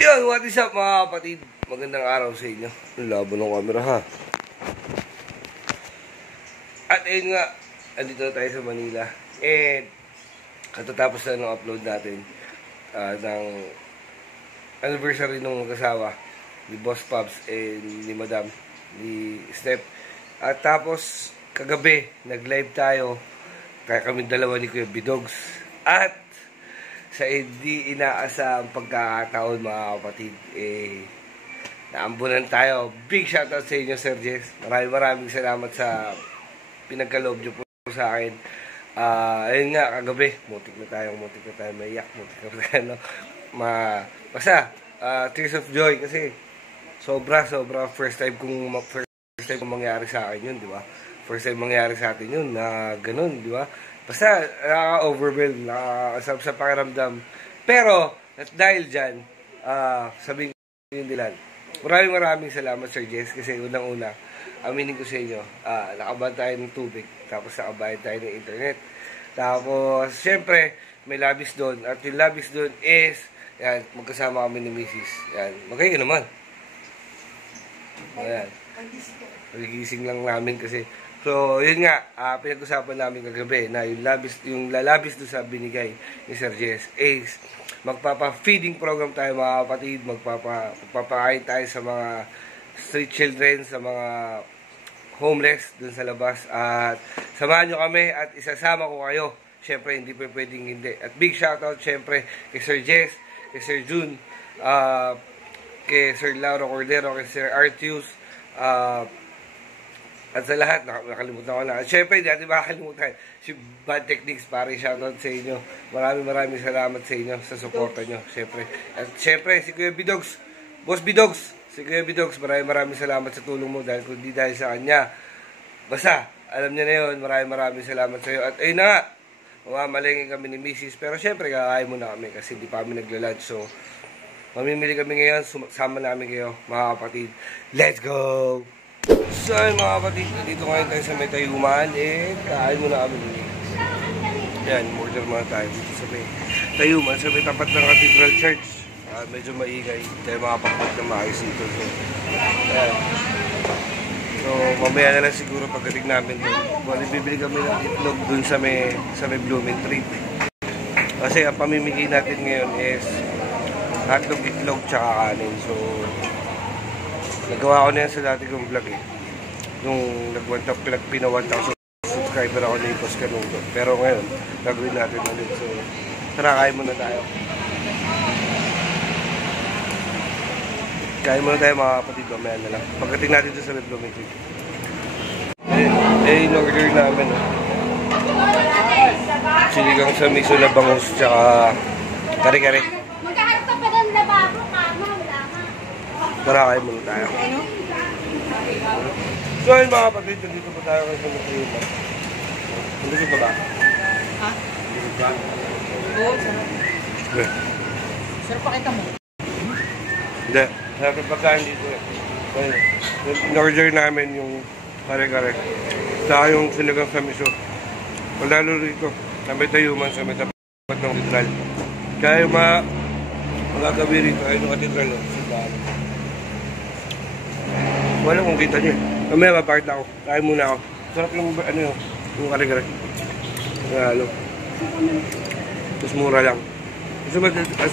Yan, what is up mga kapatid? Magandang araw sa inyo. Ang labo ng camera ha. At ayun nga, andito na tayo sa Manila. And katatapos na ng upload natin ng anniversary ng mag-asawa ni Boss Pops and ni Madam, ni Step. At tapos kagabi, nag-live tayo. Kaya kami dalawa ni Kuya Bidogs. At sa hindi inaasang pagkakataon mga kapatid, naambunan tayo. Big shoutout sa inyo, Sir Jess. Maraming salamat sa pinagkaloob nyo po sa akin. Ayun nga, kagabi, mutik na tayo maiyak, mutik na tayo, no? Basta, tears of joy kasi sobra, first time kong mangyari sa akin yun, di ba? First time mangyari sa atin yun, na ganun, di ba? Basta, nakaka-overwhelm, sa pakiramdam. Pero, at dahil dyan, sabihin ko yung Dilan, maraming salamat, Sir Jess, kasi unang-una, aminin ko sa inyo, nakabayad tayo ng tubig, tapos nakabayad tayo ng internet. Tapos, syempre, may labis doon, at yung labis doon is, yan, magkasama kami ni Mrs. Yan, magkaya ka naman. Ayan. Nagigising lang namin kasi. So, yun nga, pinag-usapan namin kagabi na yung lalabis doon sa binigay ni Sir Jess is magpapa-feeding program tayo mga kapatid, magpapakain tayo sa mga street children, sa mga homeless doon sa labas. At samahan nyo kami at isasama ko kayo. Siyempre, hindi pa pwedeng hindi. At big shoutout siyempre kay Sir Jess, kay Sir June, kay Sir Lauro Cordero, kay Sir Artius, at sa lahat, nakalimutan ko na. At syempre, hindi natin makakalimutan si Bad Techniques, pare, shoutout sa inyo. Maraming salamat sa inyo, sa suporta nyo, syempre. At syempre, si Kuya Bidogs, Boss Bidogs, si Kuya Bidogs, maraming salamat sa tulong mo dahil kundi dahil sa kanya. Basta, alam niya na yun, maraming salamat sa iyo. At ayun na nga, mamamalengin kami ni Mrs. Pero syempre, kakain muna kami kasi hindi pa kami naglalunch. So, mamimili kami ngayon, sama namin kayo, mga kapatid. Let's go! So mga kapatid, dito ngayon tayo sa may Tayuman, kain muna kami nila. Yan, order muna tayo dito sa may Tayuman, sa may tapat ng Cathedral Church. Medyo maingay, tayo makapagpag na maayos dito. So, yan. So, mamaya na lang siguro pagdating namin doon. Bibili kami ng itlog doon sa may Blooming Tree. Kasi ang pamimigay natin ngayon is hotdog, itlog, tsaka kanin. So, nagawa ko na yan sa dati kong vlog nung pina 1,000 subscriber ako na i-post ka nung doon. Pero ngayon, gagawin natin ulit. So, tara, kain muna tayo. Kain muna tayo mga kapatid, mamaya na lang. Pagdating natin doon sa may Blooming Tree. In-order namin. Sinigang sa miso na bangus, tsaka kare-kare. Magkaharap ka pa doon na bago, kama. Tara, kain muna tayo. So ayun mga kapatid, dito po tayo kayo sa Matayuman. Nandito ka ba? Ha? Nandito ka? Oo, sarap. Sarap pa kita mo? Hindi. Sarap yung pagkain dito in-order namin yung kare-kare. Saka yung sinigang sa miso. Lalo rito, sa Matayuman, sa may tapat ng katedral. Kaya yung magagabi rito ay yung katedral. Wala kung kita niya. Mamaya mapakita ako. Kain muna ako. Sarap yung yung kare-kare. Halo. Mas mura lang. Kasi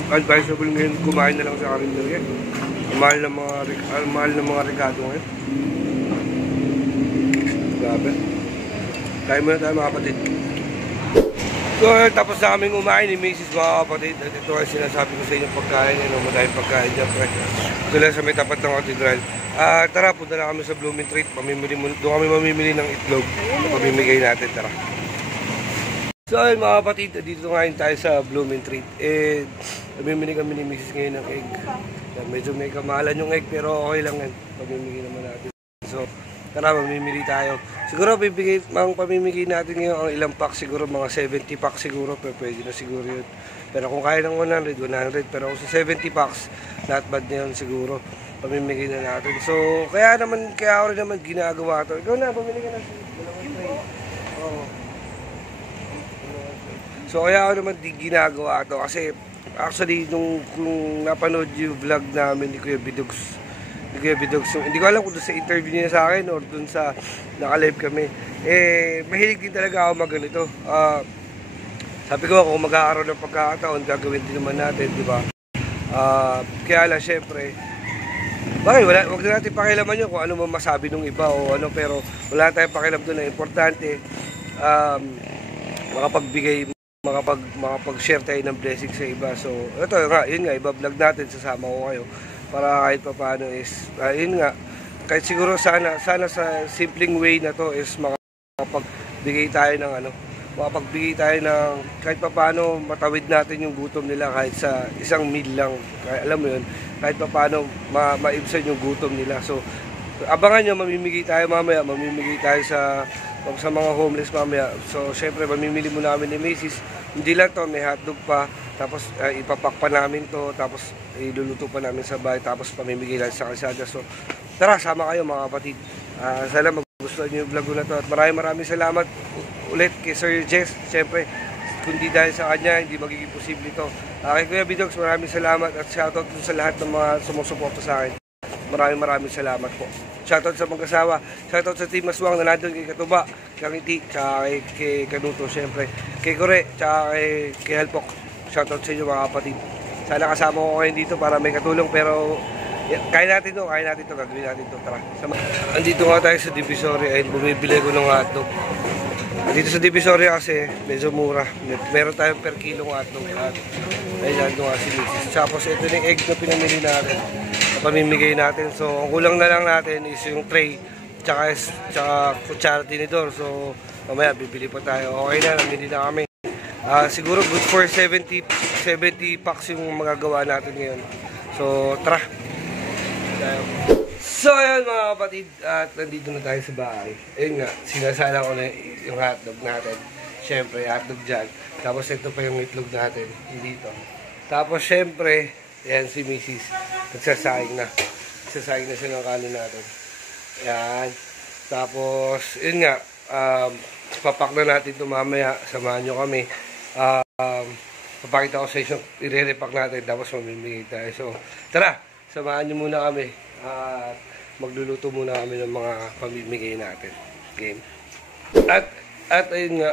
advisable ngayon kumain na lang sa karinderya. Mahal ng mga regado ngayon. Grabe. Kain muna tayo mga kapatid. So, tapos na kaming umain ni Mrs. mga kapatid. At ito ay sinasabi ko sa inyo pagkain. Madahil pagkain dyan. Ito lang sa may tapat ng katedral. Tara, punta na kami sa Blooming Tree. Doon kami mamimili ng itlog na pamimigay natin. Tara. So ayun mga kapatid, dito ngayon tayo sa Blooming Tree. Mamimili kami ni Mrs. ngayon ng egg. Medyo may kamahalan yung egg pero okay lang yan. Pamimigay naman natin. So tara, mamimili tayo. Siguro pamimigay natin ngayon ang ilang pack. Siguro mga 70 pack siguro. Pero pwede na siguro yun. Pero kung kaya ng 100. Pero kung sa 70 packs, not bad na yun siguro. Pamimigay na natin. So, kaya ako rin naman ginagawa ito. Ikaw na, pamili ka na. Oo. So, kaya ako naman ginagawa ito kasi Actually, kung napanood yung vlog namin ni Kuya Bidogs, hindi ko alam kung doon sa interview niya sa akin or doon sa naka-live kami. Mahilig din talaga ako mag-ganito. Sabi ko, kung magkakaroon ng pagkakataon, gagawin din naman natin, di ba? Kaya lang, syempre, wag na natin pakialaman yun kung ano man masabi ng iba o ano, pero wala tayong pakialam doon. Na importante, makapag-share tayo ng blessing sa iba. So, ito nga, yun nga, iba-vlog natin, sasama ko kayo. Para kahit pa paano is, yun nga, kahit siguro sana sa simpleng way na to is makapagbigay tayo ng kahit pa paano matawid natin yung gutom nila kahit sa isang meal lang. Alam mo yun, kahit pa paano maibsan yung gutom nila. So, abangan nyo, mamimigay tayo mamaya, sa mga homeless mamaya. So, syempre, mamimili muna namin ni Macy's. Hindi lang to, may hotdog pa. Tapos, ipapak pa namin to. Tapos, iluluto pa namin sa bahay. Tapos, pamimigay lang sa kalsada. So, tara, sama kayo mga kapatid. Sana magustuhan nyo yung vlog na to. At maraming salamat ulit kay Sir Jess. Syempre, kundi dahil sa kanya, hindi magiging posible ito. Kay Kuya Bidogs, maraming salamat. At shoutout sa lahat ng mga sumusuporta sa akin. Maraming salamat po. Shoutout sa mag-asawa. Shoutout sa Team Aswang na nandun kay Katuba, Kangiti, tsaka kay Kanuto, syempre. Kay Kore, tsaka kay Halpok. Shoutout sa inyo mga kapatid. Sana kasama ko kayo dito para may katulong, pero kaya natin to, gagawin natin to. Tara. Andito nga tayo sa Divisoria ay bumibili ko ng hotdog. Dito sa Divisoria kasi medyo mura. Meron tayong per kilong hotdog. Ayan, doon nga si Mrs. Tapos ito yung egg na pinamili natin. Pamimigay natin. So, ang kulang na lang natin is yung tray tsaka kutsara tinidor. So, mamaya bibili pa tayo. Okay na, namili na kami. Siguro good for 70 packs yung magagawa natin ngayon. So, tara. So, ayan mga kapatid. At nandito na tayo sa bahay. Ayun nga, sinasala ko na yung hotdog natin. Siyempre, hotdog dyan. Tapos ito pa yung itlog natin. Dito. Tapos, siyempre, ayan si Mrs. Nagsasayang na siya ng kanin natin. Ayan. Tapos, yun nga, papak na natin ito mamaya. Samahan nyo kami. Papakita ko sa inyo, i-repack natin. Tapos, mamimigay tayo. So, tara, samahan nyo muna kami. At magluluto muna kami ng mga pamimigay natin. Game. At ayun nga,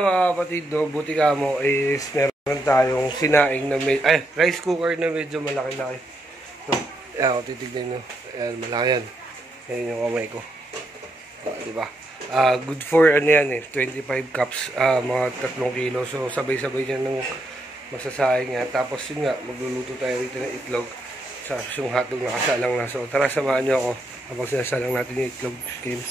mga kapatid, no, buti ka mo is meron tayong sinaing na rice cooker na medyo malaki-laki. So, ayan, titignan nyo. Ayan, malaki yan. Ayan yung kamay ko. Diba? Good for, 25 cups, mga 3 kilo. So, sabay-sabay yan ng masasayang yan. Tapos, yun nga, magluluto tayo rito ng itlog. Sa yung hotdog nakasalang na. So, tara, samahan nyo ako habang sinasalang natin yung itlog. Game.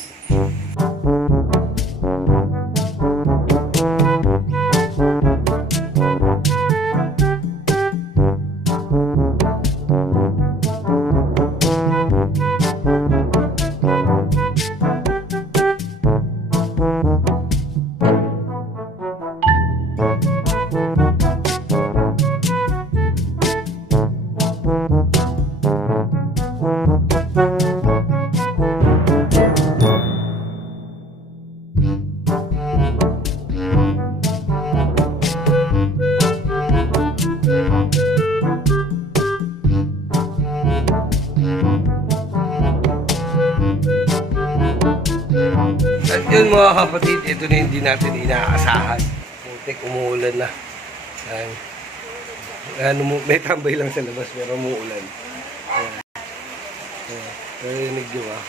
At yun mga kapatid, ito na hindi natin inaasahan. Putik, umuulan na. Ayan, may tambay lang sa labas pero umuulan. Ayan. Narinig nyo ba?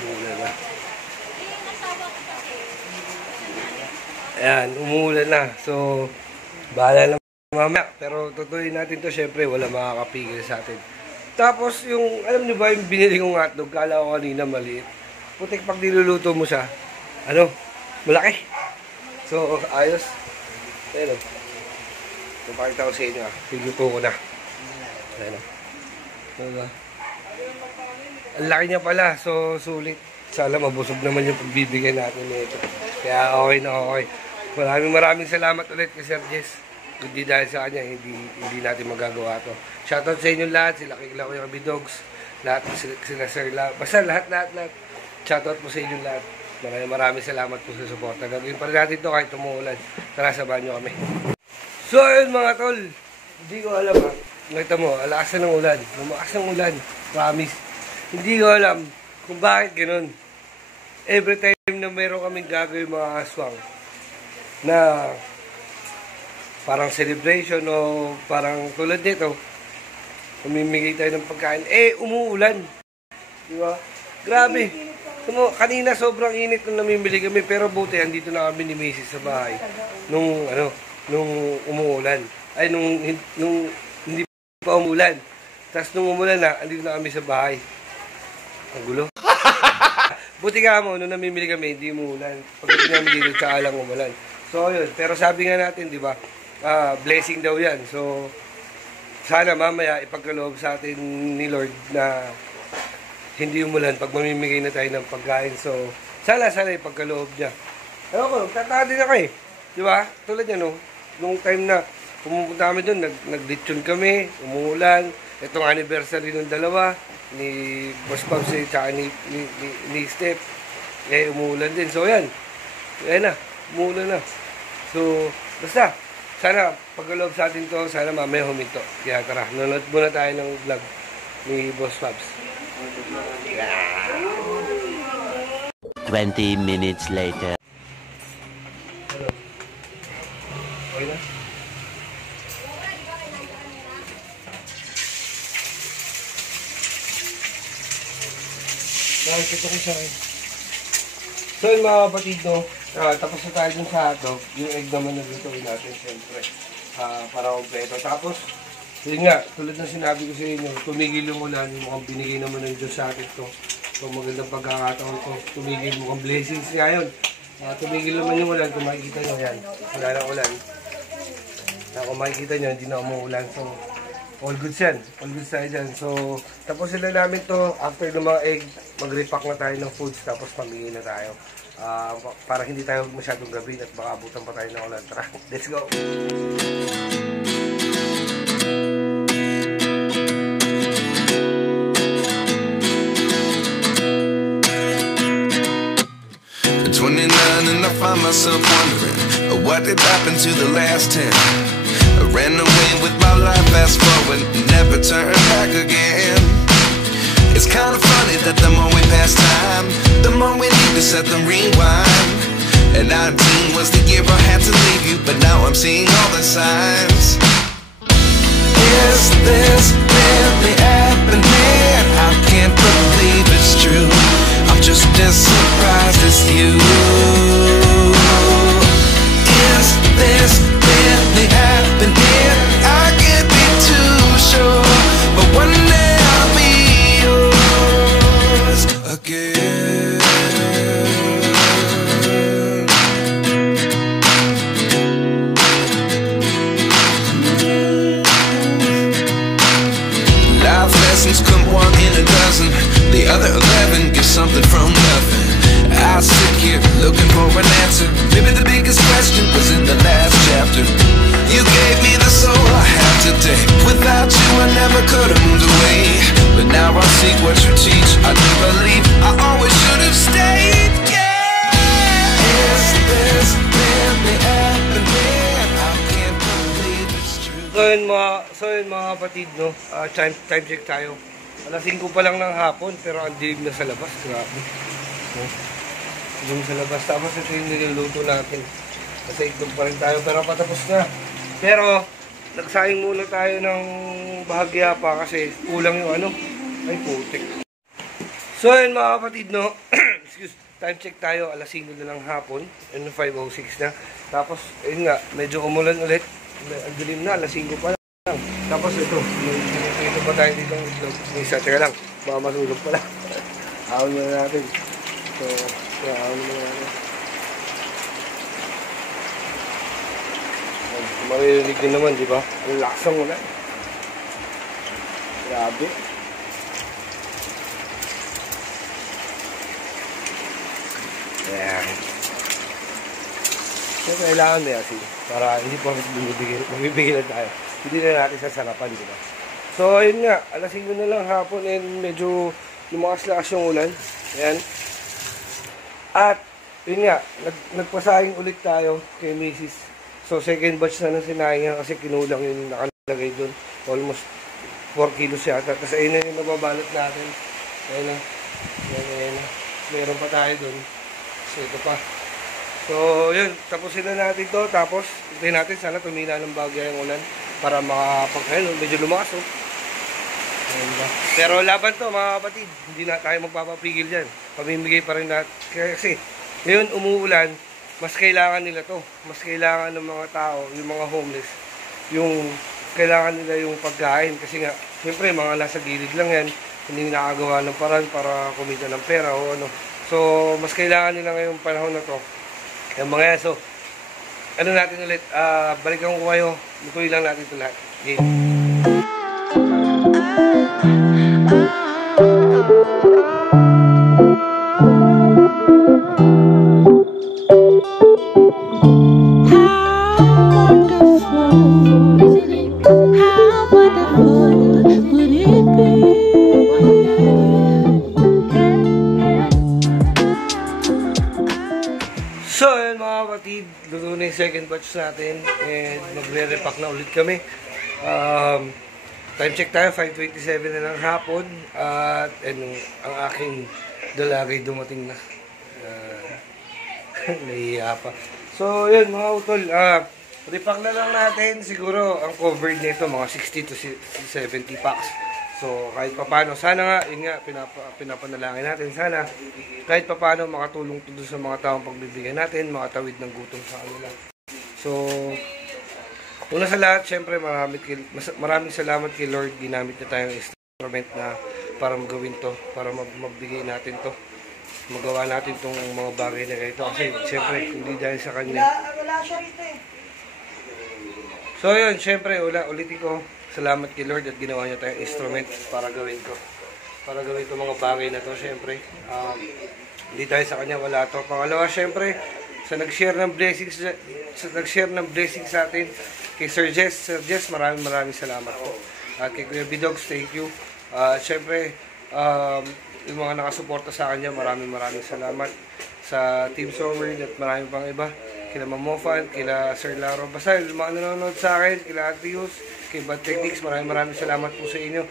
Umuulan na. Ayan, umuulan na. So, bahala lang mamaya. Pero tutuloy natin to, syempre wala makakapigil sa atin. Tapos yung, alam nyo ba yung binili kong hotdog, kala ko kanina maliit. Putik, pag niluluto mo siya, malaki. So, ayos. Ayan o. Papakita ko sa inyo Piluto ko na. Ayan o. Diba? Ang laki niya pala. So, sulit. Sana mabusog naman yung pagbibigyan natin nito. Kaya okay na okay. Maraming salamat ulit kay Sir Jess. Hindi dahil sa kanya, hindi natin magagawa to. Shoutout sa inyo lahat. Sila Kuya Bidogs. Lahat sila Sir. Basta lahat. Shoutout po sa inyo lahat. Maraming salamat po sa suporta. Gagawin pa rin natin ito kahit umuulan. Tara, samahan nyo kami. So, ayun mga tol. Hindi ko alam ha. Nakita mo, alakas na ng ulan. Lumakas ng ulan. Promise. Hindi ko alam kung bakit ganun. Every time na mayroon kaming gagawin mga aswang na parang celebration o parang tulad nito, umimigay tayo ng pagkain, umuulan. Diba? Grabe. Kanina sobrang init nung namimili kami, pero buti andito na kami ni Macy's sa bahay nung umuulan. Ay nung hindi pa umulan. Tapos nung umulan na, andito na kami sa bahay. Ang gulo. Buti nga mo nung namimili kami, hindi umuulan. Pagdating namin dito, tsaka lang umulan. So yun, pero sabi nga natin, di ba? Blessing daw 'yan. So sana mamaya ipagkaloob sa atin ni Lord na hindi umulan pag mamimigay na tayo ng pagkain. So, sana ipagkaloob niya. Ewan ko, tataka din ako eh. Di ba? Tulad niya, no? Nung time na pumunta kami doon, nag-lechon kami, umuulan. Itong anniversary ng dalawa, ni Boss Pops at ni Steph, umuulan din. So, yan. Yan na. Umuulan na. So, basta, sana pagkaloob sa atin to, sana mamaya huminto. Kaya tara, nanonood muna tayo ng vlog ni Boss Pops. 20 minutes later. Okay na? Nakikita ko siya eh. So yun mga kapatid, no? Tapos na tayo dun sa hotdog. Yung egg naman na lutuin natin, siyempre. Para kompleto. Tapos, yun nga, tulad ng sinabi ko sa inyo, tumigil yung ulan, mukhang binigay naman ng Diyos sa atin to. So magandang pagkakataon to, tumigil mukhang blessings nga yun. Tumigil naman yung ulan, kung makikita nyo yan, wala na ulan. Kung makikita nyo, hindi na umuulan. So, all goods yan, all goods tayo dyan. So, tapos sila namin to, after ng mga egg, mag-repack na tayo ng foods, tapos pamingin na tayo. Para hindi tayo masyadong gabi at baka abutan pa tayo ng ulan. Tara, let's go! And I find myself wondering what did happen to the last 10. I ran away with my life, fast forward, never turn back again. It's kind of funny that the more we pass time, the more we need to set the rewind. And 19 was the year I had to leave you, but now I'm seeing all the signs. Is this really happening? I can't believe it's true. I'm just as surprised as you. Is this really happening? I can't be too sure, but one day I'll be yours again. Life lessons come one in a dozen. The other 11 give something from nothing. I sit here looking for an answer. Maybe the biggest question was in the last chapter. You gave me the soul I have today. Without you I never could have moved away. But now I see what you teach. I do believe I always should have stayed. Yeah. Is this really happening? I can't believe it's true. So yun mga kapatid, no? Time check tayo. Alas 5 pa lang ng hapon, pero ang dilim na sa labas. Grabe. No? Yung sa labas. Tapos ito yung niluluto natin. Kasi itlog pa rin tayo, pero patapos na. Pero, nagsayang muna tayo ng bahagya pa kasi kulang yung ano. Ay, putik. So yun mga kapatid, no? Excuse, time check tayo. Alas 5 na lang hapon. Ano, 5:06 na. Tapos, yun nga, medyo umulan ulit. Ang dilim na, alas 5 pa lang. Tapos ito pa tayo dito ng itlog. Isa, teka lang, baka masulog pala. Ahon muna natin. So, ahon muna natin. Maririnig din naman, di ba? Ang laksang ulan. Grabe. Ayan. So, kailangan na yan para hindi pa bumibigay na tayo. Hindi na natin sasarapan, di ba? So, ayun nga. Alas 5 na lang hapon and medyo lumakas-lakas yung ulan. Ayan. At yun nga, nagpasayang ulit tayo kay Mrs. So, second batch na nang sinayang niya kasi kinulang yung nakalagay doon. Almost 4 kilos yata. Tapos ayun na yung nababalot natin. Ayun na. Ayun na. Meron pa tayo doon. So, ito pa. So, yun. Tapusin na natin to. Tapos, hintayin natin. Sana tumina ng bagay ang ulan para ayun, medyo lumakas. Oh. Ayun ba? Pero laban to, mga kapatid. Hindi na tayo magpapapigil dyan. Pamimigay pa rin natin. Kasi, ngayon umuulan, mas kailangan nila to. Mas kailangan ng mga tao, yung mga homeless, yung kailangan nila yung pagkain. Kasi nga, siyempre, mga nasa gilid lang yan. Hindi nakagawa ng paraan para kumita ng pera o ano. So, mas kailangan nila ngayong panahon na to. Yung mga yan. So, ano natin ulit, balikan ko kayo. Lutuin lang natin ito lahat. Game. So, yun mga kapatid, luto na yung second batch natin and magre-repack na ulit kami. Time check tayo, 5:27 na ng hapon at ang aking dalagay dumating na. Nahiya pa. So, yun mga utol, repack na lang natin. Siguro, ang covered nito mga 60 to 70 packs. So, kahit papano, sana nga, yun nga, pinapanalangin natin. Sana, kahit papano, makatulong to sa mga taong pagbibigyan natin, makatawid ng gutom sa kanila. So, una sa lahat, syempre, maraming salamat kay Lord. Ginamit na tayong instrument na para magawin to, para magbigay natin to. Magawa natin tong mga bagay na ganito. Kasi, syempre, hindi dahil sa kanya. Wala siya rito eh. So, yun, syempre, ulitin ko. Salamat kay Lord at ginawa niya tayong instrument para gawin ko. Para gawin itong mga bagay na to, syempre. Hindi tayo sa kanya, wala to. Pangalawa, syempre, sa nag-share ng blessings sa atin, kay Sir Jess, maraming salamat po. At kay Kuya Bidogs, thank you. Syempre, yung mga nakasuporta sa kanya, maraming salamat. Sa Team Sower at maraming pang iba. Kila Mamofan, kila Sir Laro. Basta yung mga nanonood sa akin, kila Atius, kay Bad Techniques, maraming salamat po sa inyo.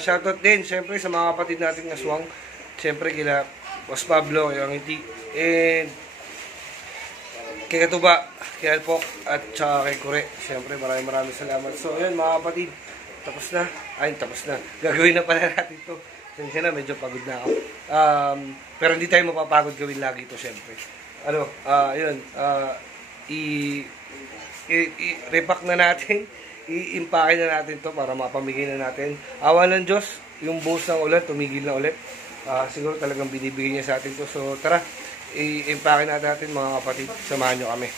Shoutout din, syempre, sa mga kapatid nating aswang. Syempre, kila Boss Pablo, kay Angiti, and kay Katuba, kay Alpok, at saka kay Kure. Syempre, maraming salamat. So, yun, mga kapatid, tapos na. Gagawin na pala natin ito. Sensya na, medyo pagod na ako. Pero hindi tayo mapapagod gawin lagi ito, syempre. Yun, i-repack na natin, i-impake na natin to para mapamigay na natin. Awa ng Diyos, yung buhos ng ulan, tumigil na ulit. Siguro talagang binibigay niya sa atin to. So tara, i-impake na natin mga kapatid, samahan nyo kami.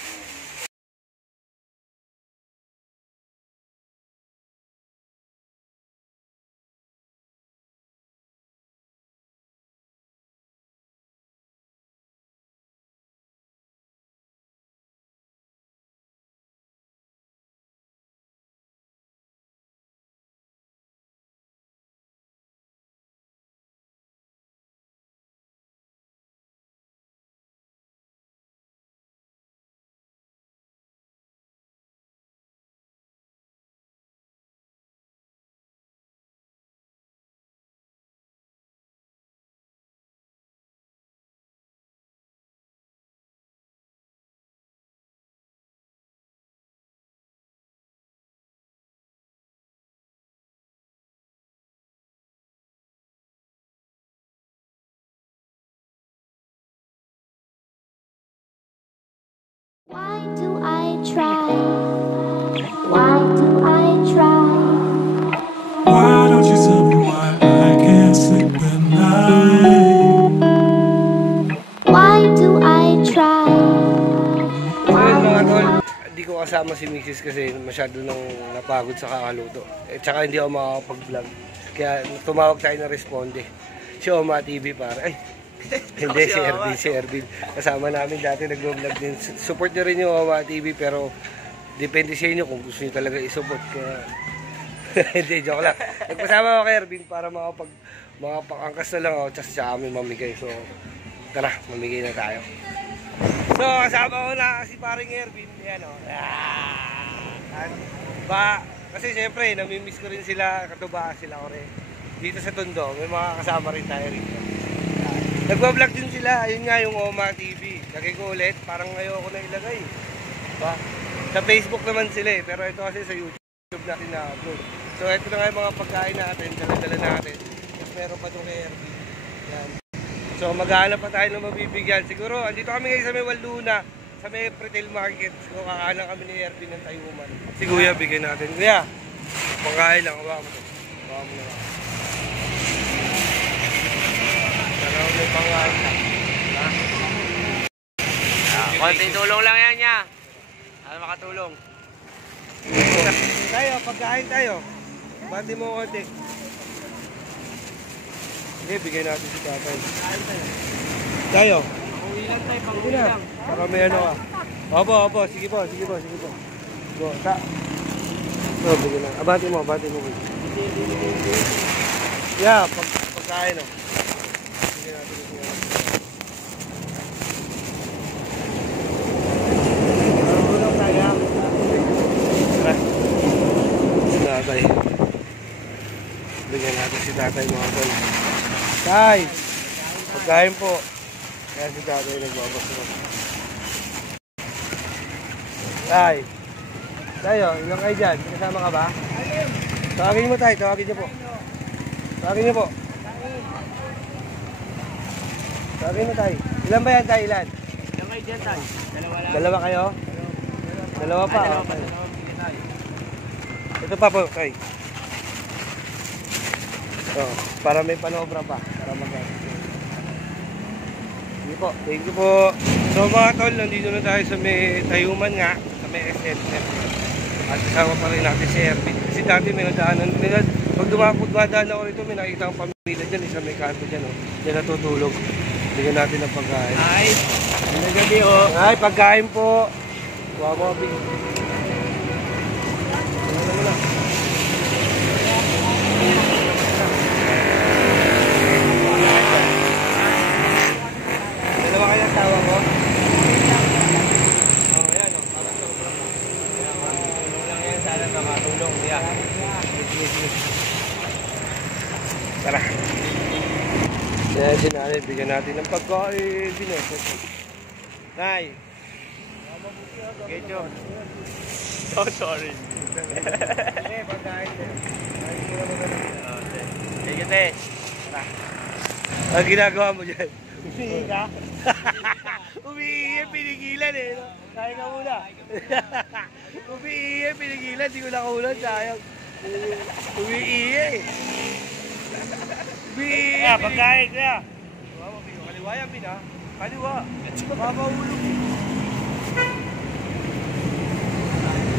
Why do I try? Why do I try? Why don't you tell me why I can't sleep at night? Why do I try? So yun mga tol, hindi ko kasama si Mrs. kasi masyado nang napagod sa kakaluto. Tsaka hindi ako makakapag-vlog. Kaya tumawag tayo na responde. Si Oma TV para. Hindi, si Ervin. Kasama namin dati nag-vlog din. Support nyo rin yung Oma TV pero depende sa inyo kung gusto nyo talaga isupport. Kaya hindi, joke lang. Nagpasama ako kay Ervin para makapag-angkas na lang ako tsaka kami mamigay. So tara, mamigay na tayo. So, kasama ko na si paring Erwin. Ayan o. Kasi siyempre, namimiss ko rin sila, katuba sila ko rin. Dito sa Tondo, may mga kasama rin tayo rito. Nagbablog din sila, ayun nga yung Oma TV. Lagay ko ulit, parang ayoko na ilagay. Diba? Sa Facebook naman sila eh, pero ito kasi sa YouTube natin na-upload. So ito na nga yung mga pagkain natin, dala-dala natin. Tapos meron pa itong Erwin. Yan. So maghahanap pa tayo ng mabibigyan. Siguro, andito kami ngayon sa may Walduna, sa may retail market. So kakahanap kami ni Erwin ng tayuman. Si Kuya, bigyan natin. Kuya, pagkain lang, hawa mo to. Hawa mo na lang. May pangalan na. Konting tulong lang yan niya. Ano makatulong? Tayo, pagkain tayo. Bati mo konti. Sige, bigay natin si tatay. Tayo. Uwi lang tayo, pang Sige uwi na. lang. Para may ano ka. Opo. Sige po. Go, ta. So, bigay na. Abati mo. Yeah, pagkain o. Bigay natin ito. Tatay. Bigyan natin si tatay mga tol. Tay! Pagkain po. Kaya si tatay nagbabasok. Tay! Tayo, ilang kayo dyan? Kasama ka ba? Tawagin mo tayo, tawagin niyo po. Tawagin niyo po. Tawagin mo tayo. Ilan ba yan tayo? Ilan? Ilan kayo dyan tayo? Dalawa lang. Dalawa kayo? Dalawa pa? Dalawa pa. Okay. Dalawa tayo. Ito pa po, kay. Oh, para may panobra pa, para mag-asin. Sige po, thank you po. So mga tol, nandito na tayo sa may tayuman nga, sa may SNF. At kasama pa rin natin si Erwin. Kasi dati may nadaanan, pag dumadaan ako rito, may nakita akong pamilya dyan, isa may kanto dyan, oh. Dyan natutulog. Bigyan natin ng pagkain. Ay, ang gabi oh. Ay, pagkain po. Kuha mo, Bing. Dalawa kayo ang tawa ko? Oh, yan o. Parang sobrang. Tulong lang yan. Sana makatulong. Yan. Tara. Yan, sinanay. Bigyan natin ng pagkain. Nay. Kecho. Oh, sorry. Sige, pagkain din. Sige, te. Ang ginagawa mo dyan? Umihi ka? Umihi, pinigilan eh. No? Kaya ka muna. Umihi, pinigilan. Di ko nakulan, sayang. Umihi eh. Umihi, Kaya, pagkain, kaya. Kaliwa yan, Pina. Kaliwa. Mapahulog.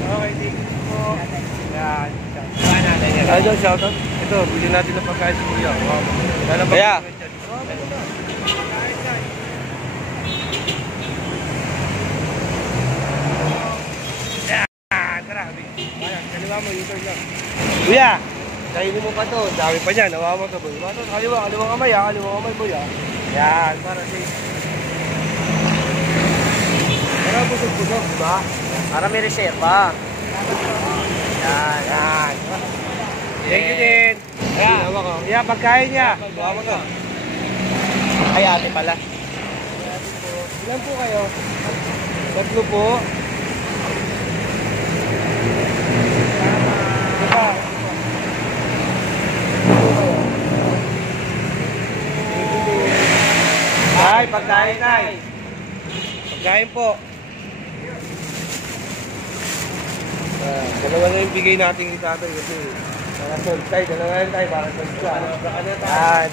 Okay, thank you po. Yan. Ano, shoutout? Ito, bigyan natin ng pagkain sa kuya. Kaya. Tara, kaliwa mo, U-turn lang. Kuya, kainin mo pa to. Dami pa niya, nawawa mo to. Kaliwa kamay, kuya. Yan, para safe. Para busog-busog, diba? Para may reserva. Yan. Thank you din. Yan, pagkain niya. Nawawa mo to. Ay, ate pala. Ilan po kayo? 3 po. Ay, pagkain tay. Pagkain po. Dalawa na yung bigay natin kay tatay kasi para sold tayo. Dalawa na tayo para sold ka.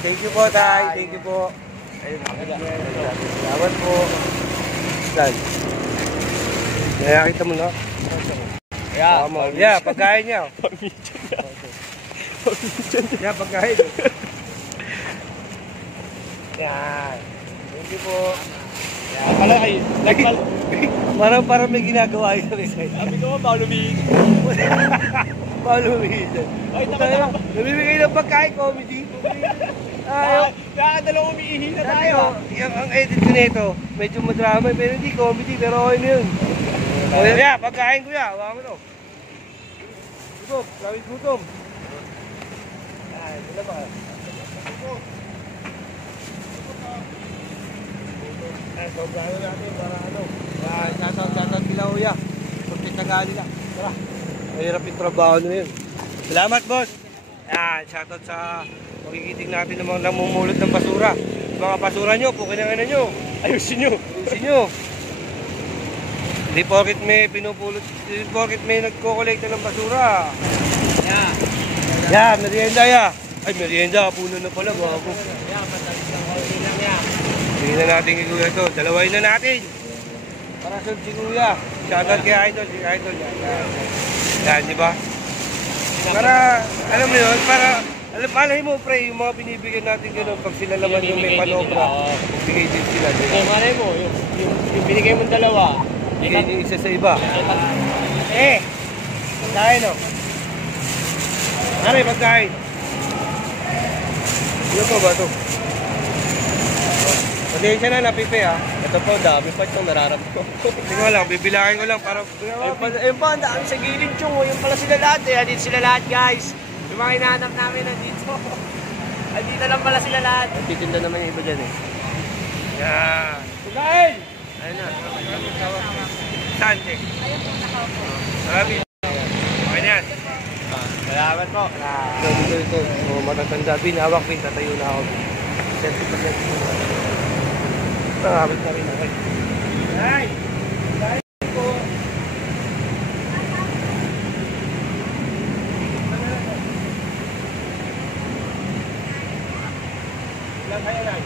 Thank you po tay. Thank you po. Ayun, salamat po. Dahil. Kaya kita mo na. Yeah, pagkain niya. Yeah, pagkain. Yan. Thank you po. Yan. Pala ay, Parang may ginagawa yun. sabi ko, baka lumihin. Paano lumihin dyan? Ay, taka. Namimigay ng pagkain, comedy. Dalawang umiihi na tayo. Ang edit ko nito, medyo madrama, pero hindi comedy, pero okay na yun. Kuya, pagkain kuya, hawa mo to. Gutom, lawit gutom. Ay, wala ba? Ay, sobrano natin para ano. Shoutout kila kuya. Pagkit na gali na. Tara, mahirap yung trabaho na yun. Salamat boss. Yan, shoutout sa magigiting natin ng mga namumulot ng basura. Mga basura nyo, pukinanganan nyo. Ayusin nyo. Ayusin nyo. Hindi porkit may pinupulot, hindi porkit may nagko-collect ng basura. Yeah. Yeah, merienda ya. Ay, merienda, puno na pala, bago. Yeah, matalis lang ako lang yan. Hindi na natin kay Kuya ito. Dalawain na natin. Para sa si Kuya. Shoutout kay Idol, si Idol. Yan, di ba? Para, alam mo yun, para, malay mo, pre, yung mga binibigyan natin gano'n, pag sila naman yung may panobra, bigay din sila. So, malay mo, yung binigay mong dalawa, Bigay din isa sa iba. Pagkain o. Ano yung pagkain? Ano po ba ito? Pasensya na, napipi ha. ito po, dami pa itong nararamdaman ko. Tingnan lang, bibilangin ko lang para... Ayun pa, ang dami sa gilid yung, yung pala sila lahat eh. Andito sila lahat guys. Yung mga hinahanap namin nandito. Andito lang pala sila lahat. Titinda naman yung iba dyan eh. Yan. Pagkain! Ayun na. Sante. Marami. Okay na yan. Salamat po. Ito. Matatanda. Binawak, tatayo na ako. 70%. Marami na rin ako. Ay! Ilan kayo lang?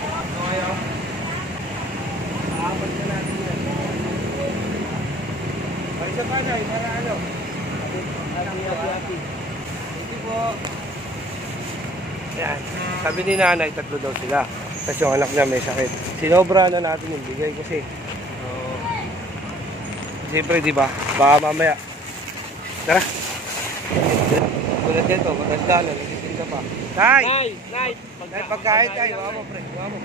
Ano kayo? Apat na natin yan. Ay, isa pa na, para ano? Happy. Hindi po. Yan. Sabi ni nanay, 3 daw sila. Tapos yung anak niya may sakit. Sinobra na natin yung bigay kasi. Siyempre, di ba? Baka mamaya. Tara. Tulad dito, matanda na. Nagtitinda pa. Nay! Nay! Nay, pagkain tayo. Wala mo, pre. Wala mo.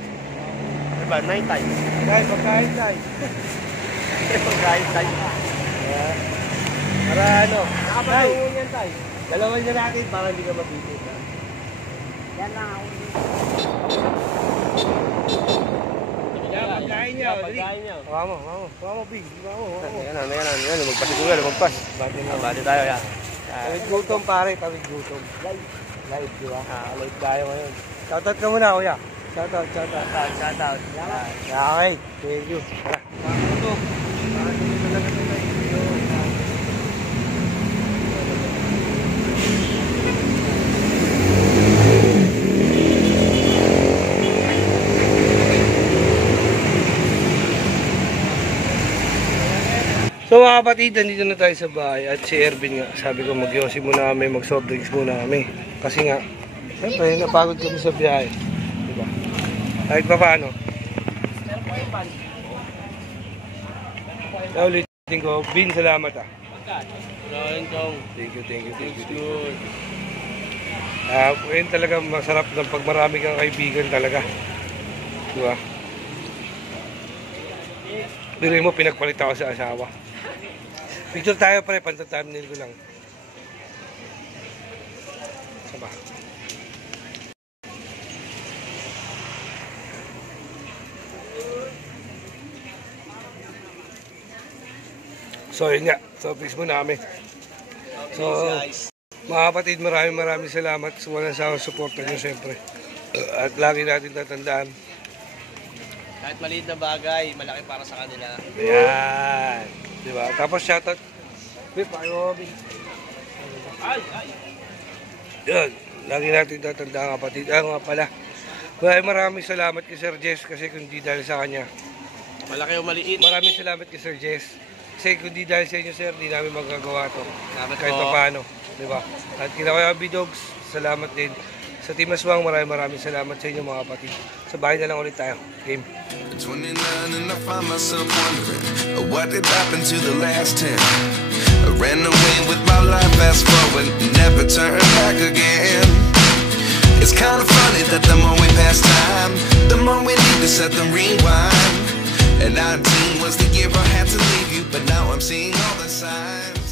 Diba? Night time. Nay, pagkain tayo. Pagkain tayo. Para ano? Nay, Nakapatungan yan tayo. dalawan na natin para hindi ka mapipit. Yan lang ako. Pagkain niya. Pagkain niya. Wala mo, Big. Wala mo. Yan. Lumagpas si Kuya, lumagpas. Bati tayo yan. Tawid gutom pare, tawid gutom. Live, di ba? Live tayo ngayon. Shoutout ka muna, kuya. Shoutout. Shoutout. Okay, thank you. Tara. Gutom. So mga kapatid, nandito na tayo sa bahay at si Ervin nga, sabi ko mag-yosi muna kami, mag-soft drinks muna kami. Kasi nga, siyempre, napagod kami sa biyahe. Diba? Kahit pa paano. Naulitin ko, Bin, salamat ah. Thank you. Ngayon talaga masarap ng pag marami kang kaibigan talaga. Diba? Pero mo, pinagpalit ako sa asawa. Picture tayo pare, pantatthumbnail ko lang. Saba. So yun nga, so fix mo namin. So mga kapatid, maraming salamat sa walang sawang suporta nyo siyempre. At lagi natin tatandaan. Kahit maliit na bagay, malaki para sa kanila. Ayan. Diba? Tapos shoutout. Yan. Lagi natin tatandaan kapatid. Nga pala. Maraming salamat kay Sir Jess kasi kung di dahil sa kanya. Malaki o maliit. Maraming salamat kay Sir Jess. Kasi kung di dahil sa inyo sir, di namin magagawa to. Salamat kahit po. pa paano. Diba? At kina Kuya Bidogs, salamat din. Sa Team Aswang, maraming salamat sa inyo mga kapatid. Sa bahay na lang ulit tayo. Game. 29 and I find myself wondering what did happen to the last 10. I ran away with my life, fast forward, never turn back again. It's kinda funny that the more we pass time, the more we need to set the rewind. And 19 was the year I had to leave you, but now I'm seeing all the signs.